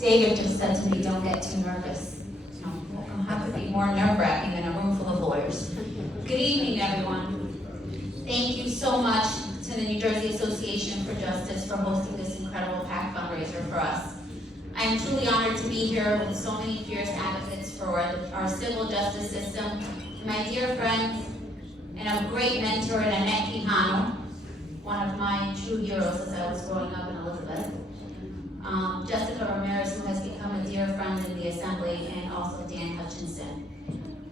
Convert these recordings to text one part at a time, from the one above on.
David just said to me, don't get too nervous. You know, what can have to be more nerve-wracking than a room full of lawyers. Good evening, everyone. Thank you so much to the New Jersey Association for Justice for hosting this incredible PAC fundraiser for us. I am truly honored to be here with so many fierce advocates for our civil justice system. My dear friends and a great mentor in Annette Quijano, one of my true heroes as I was growing up in Elizabeth. Jessica Ramirez, who has become a dear friend in the Assembly, and also Dan Hutchinson.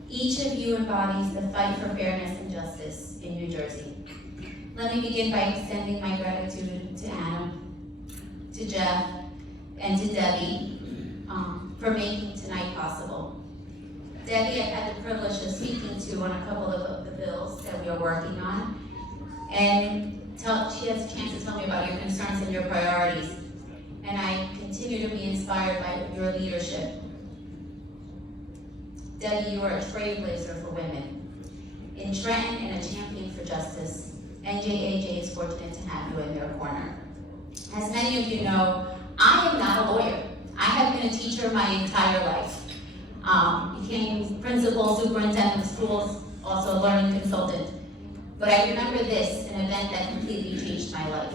Each of you embodies the fight for fairness and justice in New Jersey. Let me begin by extending my gratitude to Anna, to Jeff, and to Debbie for making tonight possible. Debbie, I've had the privilege of speaking to on a couple of the bills that we are working on, and she has a chance to tell me about your concerns and your priorities. And I continue to be inspired by your leadership. Debbie, you are a trailblazer for women in Trenton and a champion for justice. NJAJ is fortunate to have you in their corner. As many of you know, I am not a lawyer. I have been a teacher my entire life. Became principal, superintendent of schools, also a learning consultant. But I remember this, an event that completely changed my life.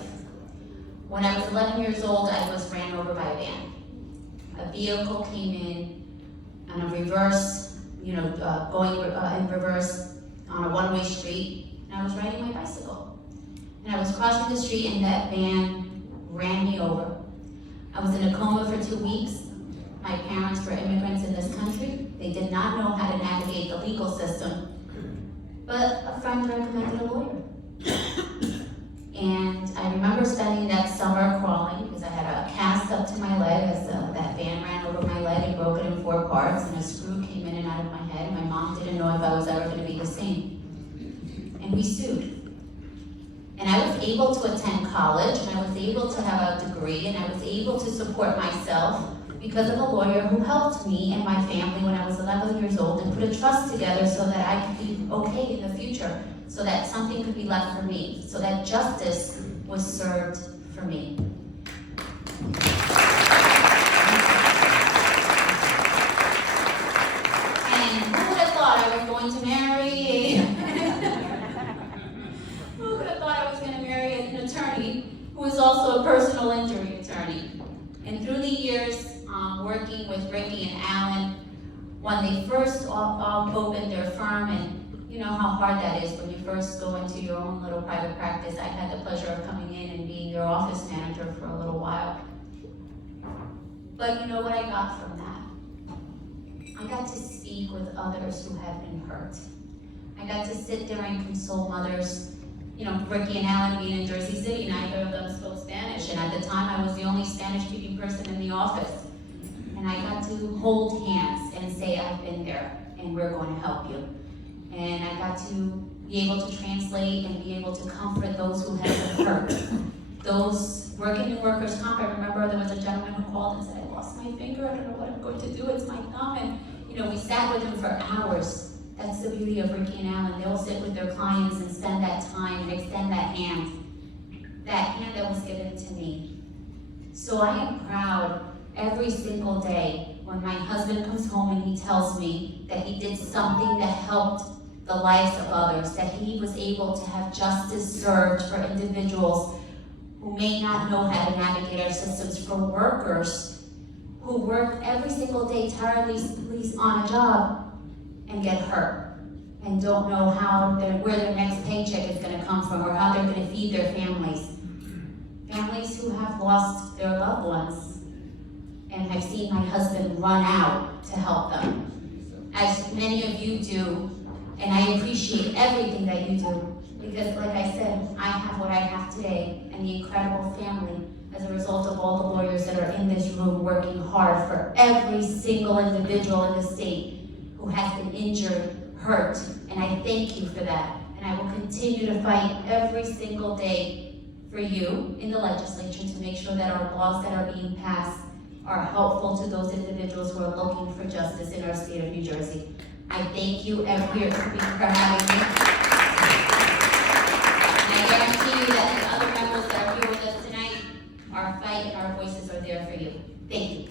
When I was 11 years old, I was ran over by a van. A vehicle came in on a reverse, going in reverse on a one-way street, and I was riding my bicycle. And I was crossing the street, and that van ran me over. I was in a coma for 2 weeks. My parents were immigrants in this country. They did not know how to navigate the legal system, but a friend recommended a lawyer. And I remember spending that summer crawling because I had a cast up to my leg as that van ran over my leg and broke it in 4 parts, and a screw came in and out of my head. My mom didn't know if I was ever going to be the same. And we sued. And I was able to attend college, and I was able to have a degree, and I was able to support myself because of a lawyer who helped me and my family when I was 11 years old and put a trust together so that I could be okay in the future, so that something could be left for me, so that justice was served for me. And who would have thought I was going to marry who would have thought I was going to marry an attorney who is also a personal injury attorney? And through the years, working with Ricky and Alan, when they first opened their firm, and you know how hard that is when you first go into your own little private practice. I had the pleasure of coming in and being their office manager for a little while. But you know what I got from that? I got to speak with others who had been hurt. I got to sit there and console mothers. You know, Ricky and Alan being in Jersey City, neither of them spoke Spanish, and at the time I was the only Spanish-speaking person in the office. And I got to hold hands and say, I've been there, and we're going to help you. And I got to be able to translate and be able to comfort those who had been hurt. Those working in workers' comp, I remember there was a gentleman who called and said, I lost my finger, I don't know what I'm going to do, it's my thumb. And we sat with him for hours. That's the beauty of Ricky and Alan. They'll sit with their clients and spend that time and extend that hand that was given to me. So I am proud every single day when my husband comes home and he tells me that he did something that helped the lives of others, that he was able to have justice served for individuals who may not know how to navigate our systems, for workers who work every single day tirelessly on a job and get hurt and don't know where their next paycheck is going to come from or how they're going to feed their families. Families who have lost their loved ones and have seen my husband run out to help them, as many of you do, and I appreciate everything that you do, because like I said, I have what I have today and the incredible family as a result of all the lawyers that are in this room working hard for every single individual in the state who has been injured, hurt, and I thank you for that. And I will continue to fight every single day for you in the legislature to make sure that our laws that are being passed are helpful to those individuals who are looking for justice in our state of New Jersey. I thank you, everyone, for having me. And I guarantee you that the other members that are here with us tonight, our fight and our voices are there for you. Thank you.